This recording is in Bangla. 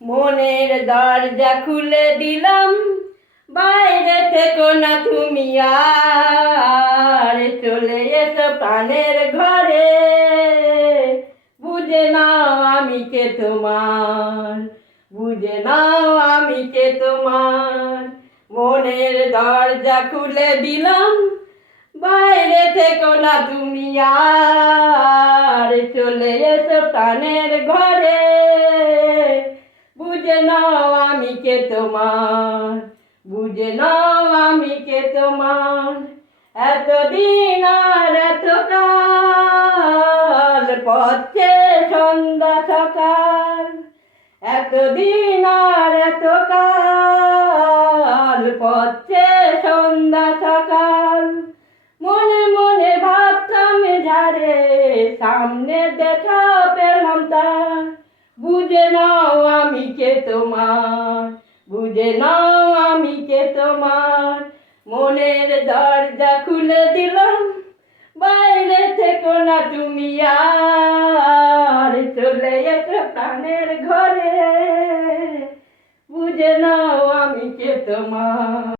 মনের দরজা খুলে দিলাম, বাইরে থেকো না তুমি আর, চলে এসো প্রাণের ঘরে, বুঝে নাও আমি কে তোমার, বুঝে নাও আমি কে তোমার। মনের দরজা খুলে দিলাম, বাইরে থেকো না তুমি আর, চলে এসো প্রাণের ঘরে, বুঝে নাও আমি কে তোমার, বুঝে নাও আমি কে তোমার। এতদিন আর এতকাল পথে সন্ধ্যা সকাল, এতদিন আর এতকাল পথে সন্ধ্যা সকাল, মনে মনে ভাবতাম ঝাড়ে সামনে দেখা পেলাম তার, বুঝে নাও আমি কে তোমার, বুঝে নাও আমি কে তোমার। মনের দরজা খুলে দিলাম, বাইরে থেকো না তুমি আর, চলে এসো প্রাণের ঘরে, বুঝে নাও আমি কে তোমার।